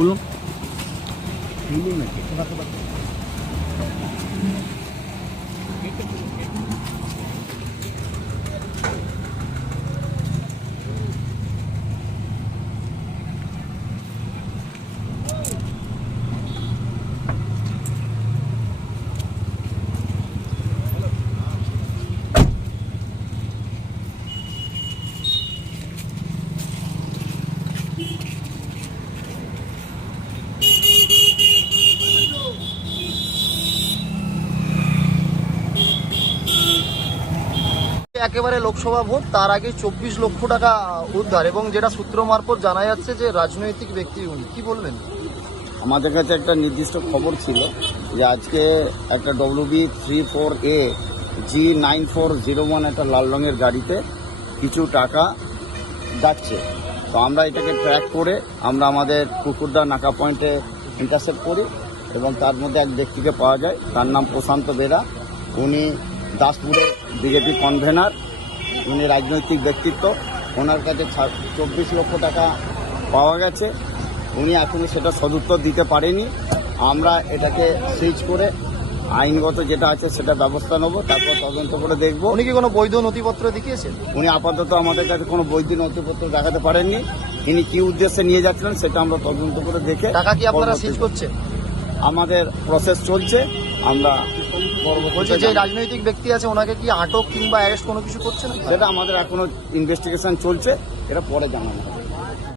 খুলুন। একেবারে লোকসভা ভোট, তার আগে 24 লক্ষ টাকা উদ্ধার, এবং যেটা সূত্র মারফত জানা যাচ্ছে যে রাজনৈতিক ব্যক্তি উনি, কি বলবেন? আমাদের কাছে একটা নির্দিষ্ট খবর ছিল যে আজকে একটা WB34A G9401 একটা লাল রঙের গাড়িতে কিছু টাকা যাচ্ছে। তো আমরা এটাকে ট্র্যাক করে আমরা আমাদের কুকুরদা নাকা পয়েন্টে ইন্টারসেপ্ট করি এবং তার মধ্যে এক ব্যক্তিকে পাওয়া যায়, তার নাম প্রশান্ত বেরা। উনি দাসপুরের বিজেপি কনভেনার, উনি রাজনৈতিক ব্যক্তিত্ব। ওনার কাছে 24 লক্ষ টাকা পাওয়া গেছে। উনি এখনই সেটা সদুত্তর দিতে পারেনি। আমরা এটাকে সিজ করে আইনগত যেটা আছে সেটা ব্যবস্থা নেব, তারপর তদন্ত করে দেখব। উনি কি কোনো বৈধ নথিপত্র দেখিয়েছেন? উনি আপাতত আমাদের কাছে কোনো বৈধ নথিপত্র দেখাতে পারেননি। ইনি কি উদ্দেশ্যে নিয়ে যাচ্ছিলেন সেটা আমরা তদন্ত করে দেখে টাকা কি আপনারা সিজ করছেন? আমাদের প্রসেস চলছে। আমরা বলছি যে রাজনৈতিক ব্যক্তি আছে ওনাকে কি আটক কিংবা অ্যারেস্ট কোনো কিছু করছেন? সেটা আমাদের এখনো ইনভেস্টিগেশন চলছে, এটা পরে জানানো হবে।